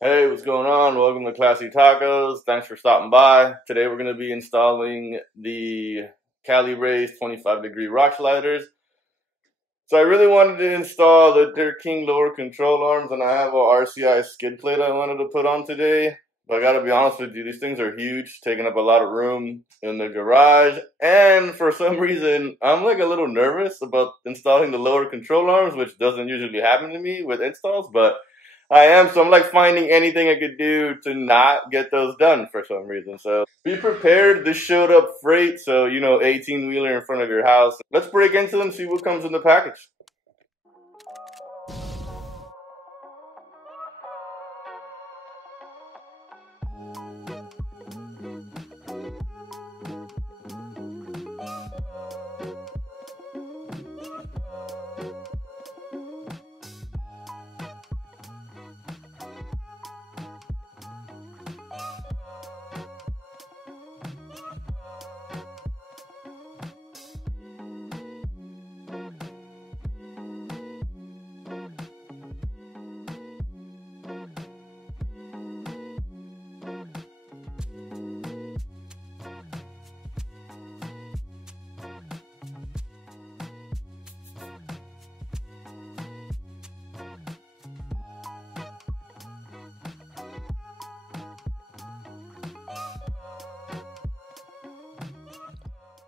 Hey, what's going on? Welcome to Classy Tacos. Thanks for stopping by. Today we're going to be installing the Cali raised 25-degree rock sliders. So I really wanted to install the Dirt King lower control arms, and I have a RCI skid plate I wanted to put on today. But I gotta be honest with you, these things are huge, taking up a lot of room in the garage. And for some reason, I'm like a little nervous about installing the lower control arms, which doesn't usually happen to me with installs, but I am, so I'm like finding anything I could do to not get those done for some reason. So be prepared. This showed up freight, so 18-wheeler in front of your house. Let's break into them, see what comes in the package.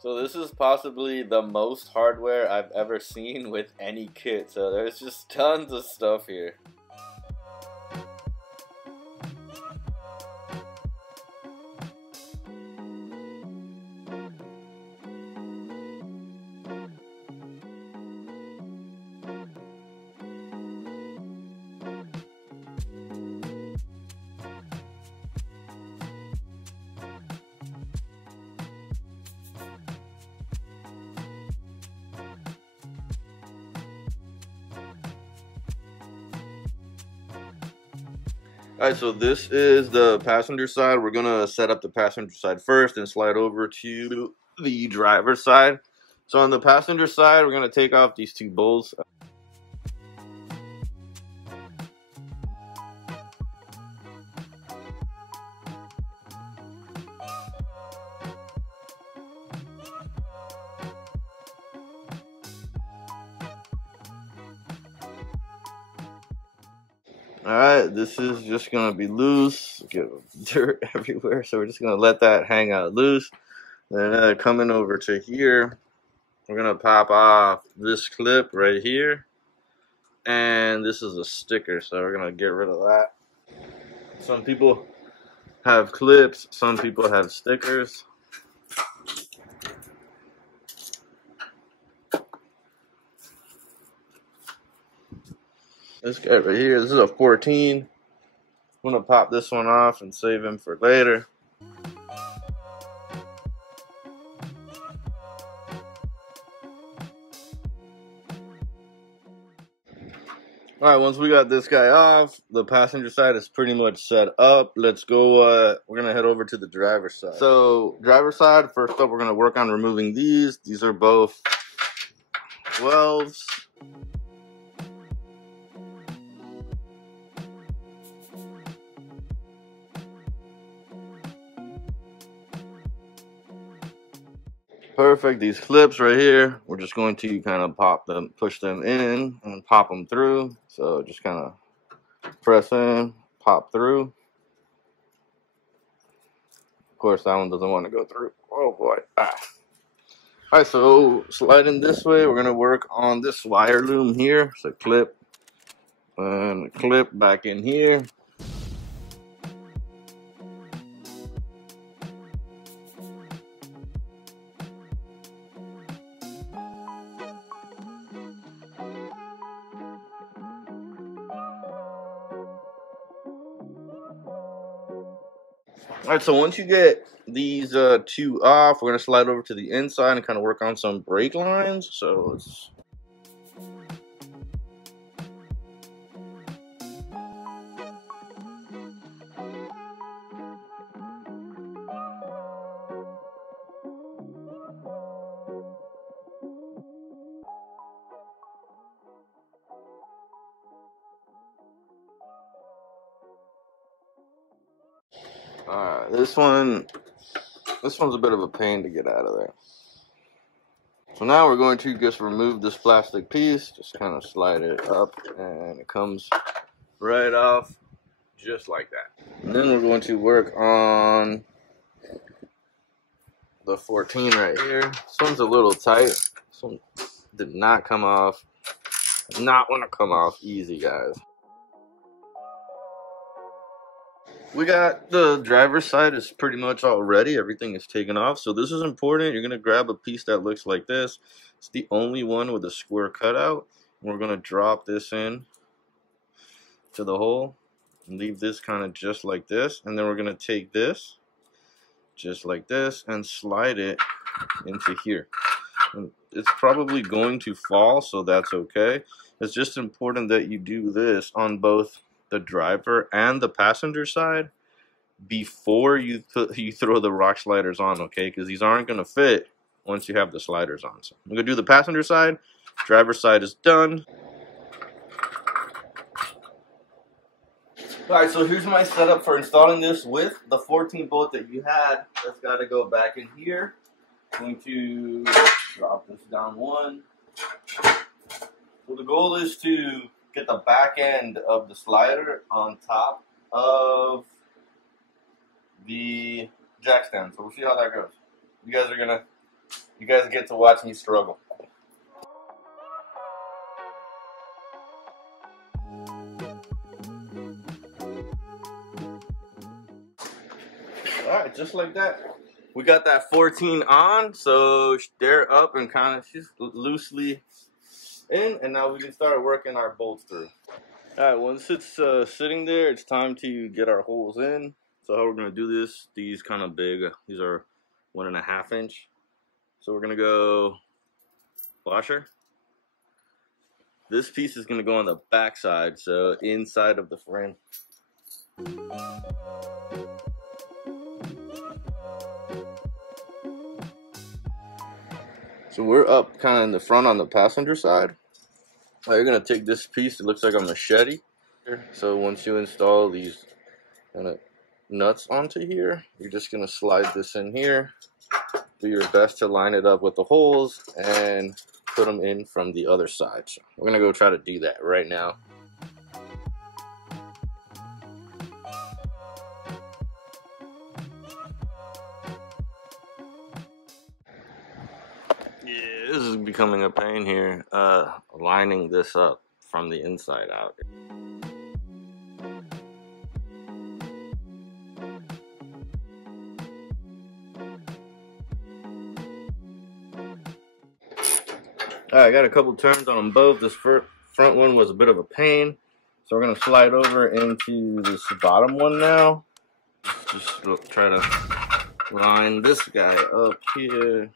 So this is possibly the most hardware I've ever seen with any kit. So there's just tons of stuff here. Alright, so this is the passenger side. We're gonna set up the passenger side first and slide over to the driver's side. So on the passenger side, we're gonna take off these two bolts. Alright, this is just gonna be loose. Get dirt everywhere, so we're just gonna let that hang out loose. Then coming over to here, we're gonna pop off this clip right here. And this is a sticker, so we're gonna get rid of that. Some people have clips, some people have stickers. This guy right here, this is a 14. I'm gonna pop this one off and save him for later. Alright, once we got this guy off, the passenger side is pretty much set up. Let's go, we're gonna head over to the driver's side. So, driver's side, first up, we're gonna work on removing these. These are both 12s. Perfect. These clips right here, we're just going to kind of pop them, push them in and pop them through. So just kind of press in, pop through. Of course, that one doesn't want to go through. Oh boy. All right, so sliding this way, we're going to work on this wire loom here. So clip and clip back in here. All right, so once you get these two off, we're going to slide over to the inside and kind of work on some brake lines. So let's... Alright, this one's a bit of a pain to get out of there. So now we're going to just remove this plastic piece, just kind of slide it up, and it comes right off just like that. And then we're going to work on the 14 right here. This one's a little tight. This one did not come off. Not want to come off easy, guys. We got the driver's side is pretty much all ready. Everything is taken off. So this is important. You're going to grab a piece that looks like this. It's the only one with a square cutout. We're going to drop this in to the hole and leave this kind of just like this. And then we're going to take this just like this and slide it into here. And it's probably going to fall, so that's okay. It's just important that you do this on both the driver and the passenger side before you throw the rock sliders on, okay? Because these aren't going to fit once you have the sliders on. So I'm going to do the passenger side. Driver side is done. Alright, so here's my setup for installing this with the 14 bolt that you had. That's got to go back in here. I'm going to drop this down one. So the goal is to get the back end of the slider on top of the jack stand. So we'll see how that goes. You guys get to watch me struggle. Alright, just like that. We got that 14 on, so they're up and kind of just loosely in, and now we can start working our bolts through. Alright, once it's sitting there, it's time to get our holes in. So how we're going to do this, these kind of big, these are 1.5 inch. So we're going to go washer. This piece is going to go on the back side, so inside of the frame. So we're up kind of in the front on the passenger side. You're going to take this piece, it looks like a machete. So once you install these kind of nuts onto here, you're just going to slide this in here. Do your best to line it up with the holes and put them in from the other side. So we're going to go try to do that right now. Yeah, this is becoming a pain here, lining this up from the inside out. Alright, I got a couple turns on them both. This front one was a bit of a pain, so we're going to slide over into this bottom one now. Just try to line this guy up here.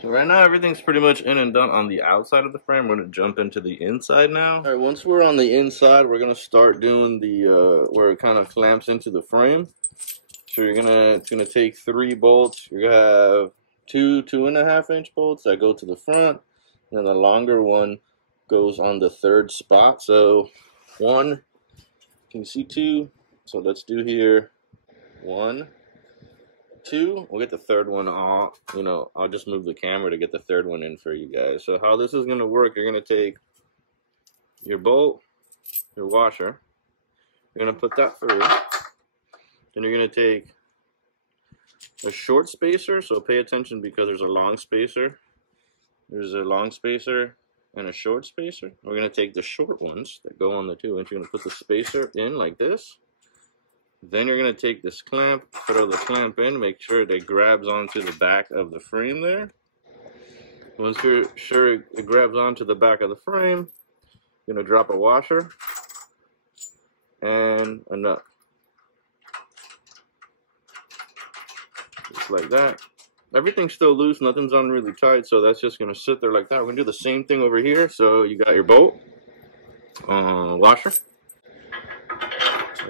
So right now everything's pretty much in and done on the outside of the frame. We're going to jump into the inside now. Alright, once we're on the inside, we're going to start doing the where it kind of clamps into the frame. So you're gonna take 3 bolts. You're going to have 2.5 inch bolts that go to the front, and then the longer one goes on the 3rd spot. So 1, can you see 2? So let's do here 1, 2. We'll get the 3rd one off. You know, I'll just move the camera to get the 3rd one in for you guys. So how this is gonna work, you're gonna take your bolt, your washer, you're gonna put that through, then you're gonna take a short spacer, so pay attention because there's a long spacer. There's a long spacer and a short spacer. We're going to take the short ones that go on the 2 inch. You're going to put the spacer in like this. Then you're going to take this clamp, throw the clamp in, make sure it grabs onto the back of the frame there. Once you're sure it grabs onto the back of the frame, you're going to drop a washer and a nut. Just like that. Everything's still loose, nothing's on really tight, so that's just going to sit there like that. We're going to do the same thing over here. So you got your bolt, washer,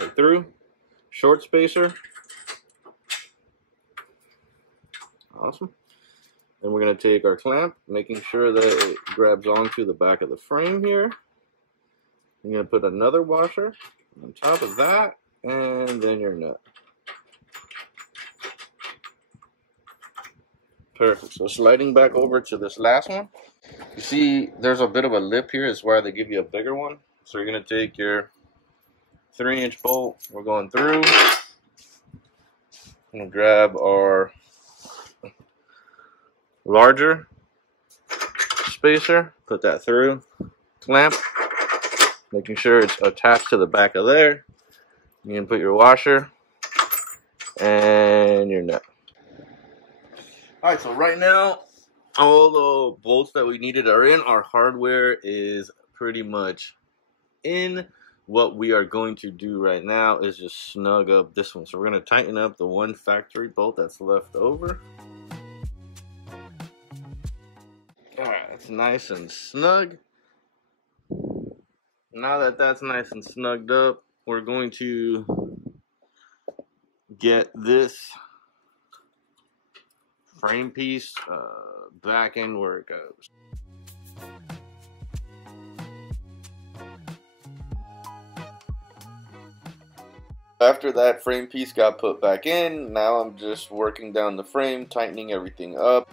right through, short spacer. Awesome. Then we're going to take our clamp, making sure that it grabs onto the back of the frame here. You're going to put another washer on top of that, and then your nut. Perfect. So sliding back over to this last one. You see there's a bit of a lip here. It's why they give you a bigger one. So you're going to take your 3-inch bolt. We're going through. I'm going to grab our larger spacer. Put that through. Clamp. Making sure it's attached to the back of there. You can put your washer and your nut. Alright, so right now, all the bolts that we needed are in. Our hardware is pretty much in. What we are going to do right now is just snug up this one. So we're going to tighten up the one factory bolt that's left over. Alright, that's nice and snug. Now that that's nice and snugged up, we're going to get this frame piece back in where it goes. After that frame piece got put back in, now I'm just working down the frame, tightening everything up.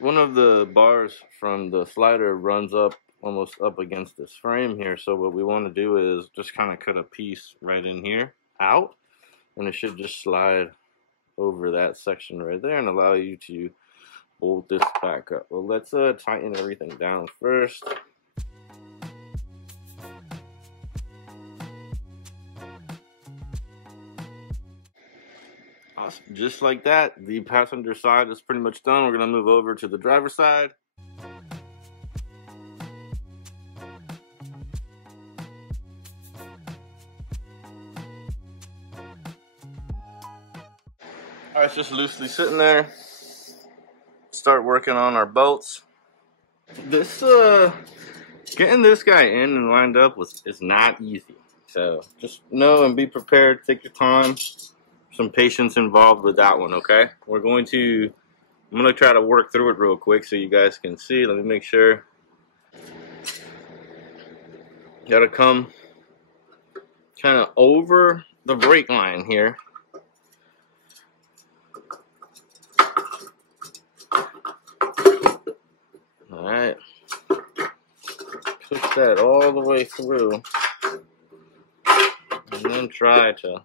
One of the bars from the slider runs up almost up against this frame here, so what we want to do is just kind of cut a piece right in here out, and it should just slide over that section right there and allow you to bolt this back up. Well, let's tighten everything down first. Awesome. Just like that, the passenger side is pretty much done. We're going to move over to the driver's side. Alright, it's just loosely sitting there. Start working on our bolts. This getting this guy in and lined up is not easy. So just know and be prepared. Take your time. Some patience involved with that one, okay? I'm going to try to work through it real quick so you guys can see. Let me make sure. Gotta come kind of over the brake line here. Alright. Push that all the way through. And then try to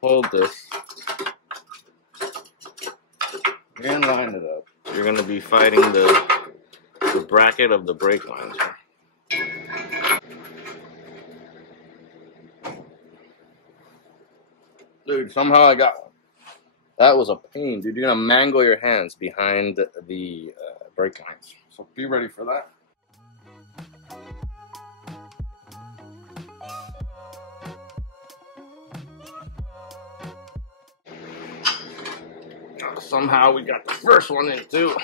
hold this and line it up. You're going to be fighting the bracket of the brake lines here. Dude, somehow I got one. That was a pain, dude. You're going to mangle your hands behind the brake lines. So be ready for that. Somehow we got the first one in too.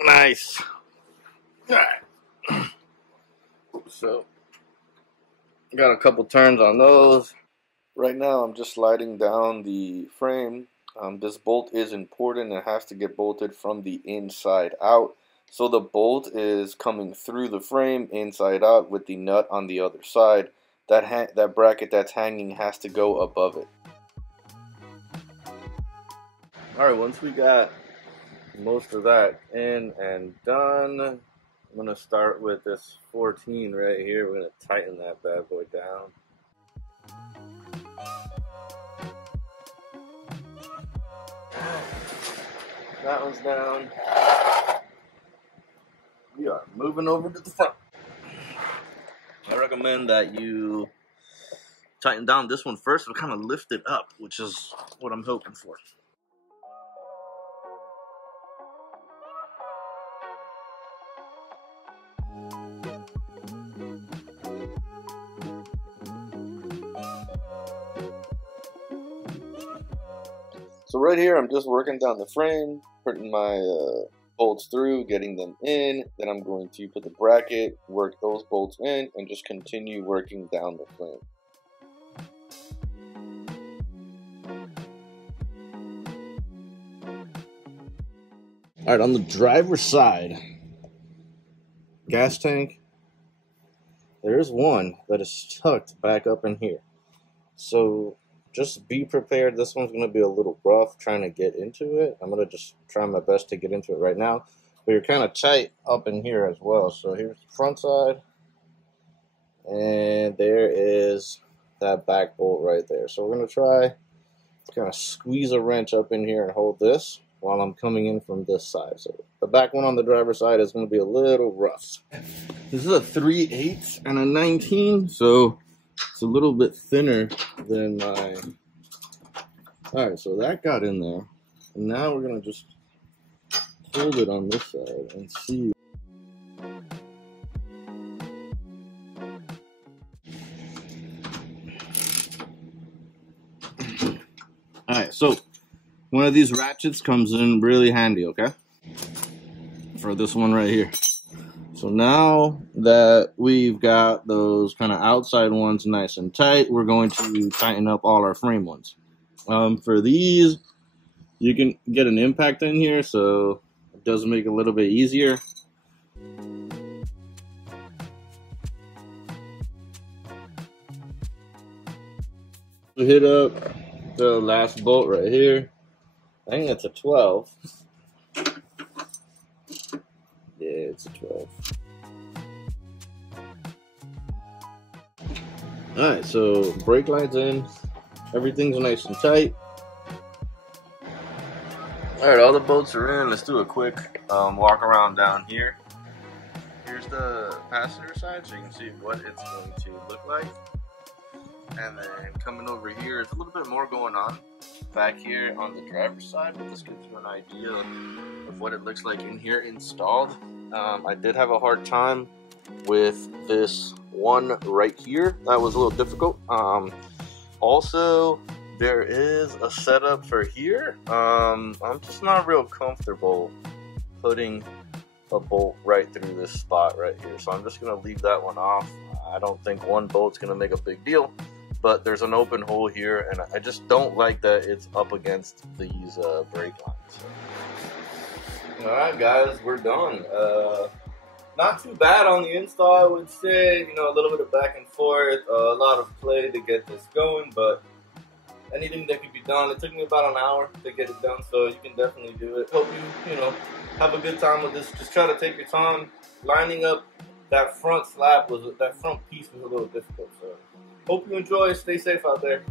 Nice. Alright. So, got a couple turns on those. Right now I'm just sliding down the frame. This bolt is important. It has to get bolted from the inside out. So the bolt is coming through the frame inside out with the nut on the other side. That bracket that's hanging has to go above it. Alright, once we got most of that in and done, I'm going to start with this 14 right here. We're going to tighten that bad boy down. That one's down. We are moving over to the front. I recommend that you tighten down this one first and kind of lift it up, which is what I'm hoping for. So right here, I'm just working down the frame, putting my bolts through, getting them in. Then I'm going to put the bracket, work those bolts in, and just continue working down the frame. All right, on the driver's side, gas tank, there's one that is tucked back up in here. So just be prepared. This one's going to be a little rough trying to get into it. I'm going to just try my best to get into it right now. But you're kind of tight up in here as well. So here's the front side. And there is that back bolt right there. So we're going to try to kind of squeeze a wrench up in here and hold this while I'm coming in from this side. So the back one on the driver's side is going to be a little rough. This is a 3/8 and a 19, so it's a little bit thinner than my... Alright, so that got in there. And now we're going to just hold it on this side and see. Alright, so one of these ratchets comes in really handy, okay? For this one right here. So now that we've got those kind of outside ones nice and tight, we're going to tighten up all our frame ones. For these, you can get an impact in here, so it does make it a little bit easier. We hit up the last bolt right here. I think that's a 12. Yeah, it's a 12. Alright, so brake line's in. Everything's nice and tight. Alright, all the bolts are in. Let's do a quick walk around down here. Here's the passenger side, so you can see what it's going to look like. And then coming over here, there's a little bit more going on back here on the driver's side, but this gives you an idea of what it looks like in here installed. I did have a hard time with this one right here. That was a little difficult. Also, there is a setup for here. I'm just not real comfortable putting a bolt right through this spot right here, so I'm just gonna leave that one off. I don't think one bolt's gonna make a big deal, but there's an open hole here, and I just don't like that it's up against these brake lines. Alright guys, we're done. Not too bad on the install, I would say. You know, a little bit of back and forth, a lot of play to get this going, but anything that could be done. It took me about an hour to get it done, so you can definitely do it. Hope you know, have a good time with this. Just try to take your time. Lining up that front slab that front piece was a little difficult, so hope you enjoy. Stay safe out there.